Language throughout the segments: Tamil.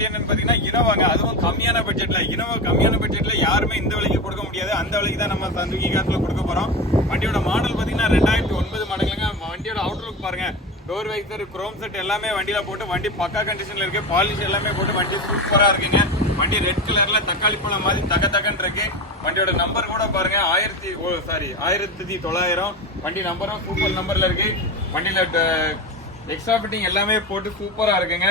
வண்டி என்னன்னு பாத்தீங்கன்னா இனோவாங்க. அதுவும் கம்மியான பட்ஜெட்ல இனோவா கம்மியான பட்ஜெட்ல யாருமே இந்த விலைக்கு கொடுக்க முடியாது. அந்த விலைக்கு தான் நம்ம சந்துகி காசுல கொடுக்க போறோம். வண்டியோட மாடல் பாத்தீங்கன்னா ரெண்டாயிரத்தி ஒன்பது மாடலுங்க. வண்டியோட அவுட்லுக் பாருங்க. டோர் வைசர் குரோம் செட் எல்லாமே வண்டியில போட்டு வண்டி பக்கா கண்டிஷன்ல இருக்கு. பாலிஷ் எல்லாமே போட்டு வண்டி சூப்பரா இருக்குங்க. வண்டி ரெட் கலர்ல தக்காளி பழம் மாதிரி தக தகன்னு இருக்கு. வண்டியோட நம்பர் கூட பாருங்க. ஆயிரத்தி ஓ சாரி ஆயிரத்தி தொள்ளாயிரம். வண்டி நம்பரும் சூப்பர் நம்பர்ல இருக்கு. வண்டியில எக்ஸ்ட்ரா ஃபிட்டிங் எல்லாமே போட்டு சூப்பரா இருக்குங்க.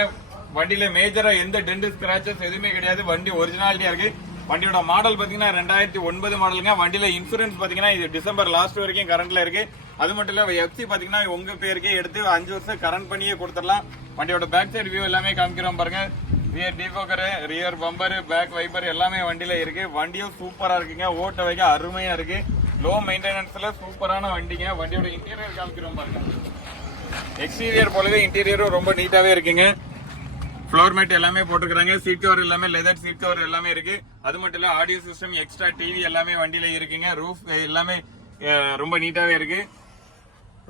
வண்டியில மேஜரா எந்த டென்ட் ஸ்கிராச்சஸ் எதுவுமே கிடையாது. வண்டி ஒரிஜினாலிட்டியா இருக்கு. வண்டியோட மாடல் பாத்தீங்கன்னா ரெண்டாயிரத்தி ஒன்பது மாடலுங்க வண்டியில இன்சூரன்ஸ் பாத்தீங்கன்னா இது டிசம்பர் லாஸ்ட் வரைக்கும் கரண்ட்ல இருக்கு. அது மட்டும் இல்ல எஃப்சி பாத்தீங்கன்னா உங்க பேருக்கே எடுத்து அஞ்சு வருஷம் கரண்ட் பண்ணியே கொடுத்துடலாம். வண்டியோட பேக் சைடு வியூ எல்லாமே காமிக்கிறோம் பாருங்க. Rear defogger rear bumper back wiper எல்லாமே வண்டியில இருக்கு. வண்டியும் சூப்பரா இருக்குங்க. ஓட்ட வைக்க அருமையா இருக்கு. லோ மெயின்டெனன்ஸ்ல சூப்பரான வண்டிங்க. வண்டியோட இன்டீரியர் காமிக்கிறோம் பாருங்க. எக்ஸ்டீரியர் போலவே இன்டீரியரும் ரொம்ப நீட்டாவே இருக்குங்க. ஃப்ளோர் மேட் எல்லாமே போட்டுக்கிறாங்க சீட் கவர் எல்லாமே லெதர் சீட் கவர் எல்லாமே இருக்கு. அது மட்டும் இல்ல ஆடியோ சிஸ்டம் எக்ஸ்ட்ரா டிவி எல்லாமே வண்டியில இருக்குங்க. ரூஃப் எல்லாமே ரொம்ப நீட்டாவே இருக்கு.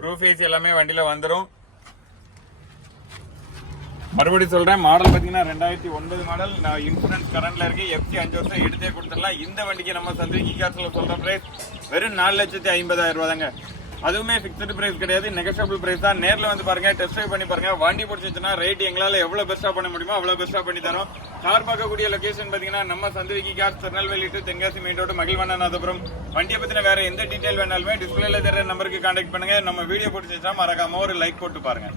ரூஃப் ஏசி எல்லாமே வண்டியில வந்துடும் மறுபடியும் சொல்றேன் மாடல் பாத்தீங்கன்னா ரெண்டாயிரத்தி ஒன்பது மாடல் நான் இன்சூரன்ஸ் கரண்ட்ல இருக்கு. எஃப்சி அஞ்சு வருஷம் எடுத்தே கொடுத்துடலாம். இந்த வண்டிக்கு நம்ம சந்திரிகி காசுல சொல்ற பிரைஸ் வெறும் நாலு லட்சத்தி ஐம்பதாயிரம் ரூபாய் தாங்க. அதுவுமே ஃபிக்ஸ்டு பிரைஸ் கிடையாது. நெகஷியபிள் பிரைஸ் தான். நேரில் வந்து பாருங்க டெஸ்ட் ட்ரைவ் பண்ணி பாருங்க. வண்டி பிடிச்சிச்சுன்னா ரேட் எங்களால் எவ்வளோ பெஸ்ட்டாக பண்ண முடியுமோ அவ்வளோ பெஸ்ட்டாக பண்ணி தரோம். கார் பார்க்கக்கூடிய லொகேஷன் பார்த்தீங்கன்னா நம்ம Chandriki car Tirunelveli to Tenkasi main road Magizhvannanathapuram. வண்டியை பற்றின வேற எந்த டீட்டெயில் வேணாலுமே டிஸ்பிளேல தெரிய நம்பருக்கு கான்டாக்ட் பண்ணுங்க. நம்ம வீடியோ பிடிச்சிச்சா மறக்காம ஒரு லைக் போட்டு பாருங்க.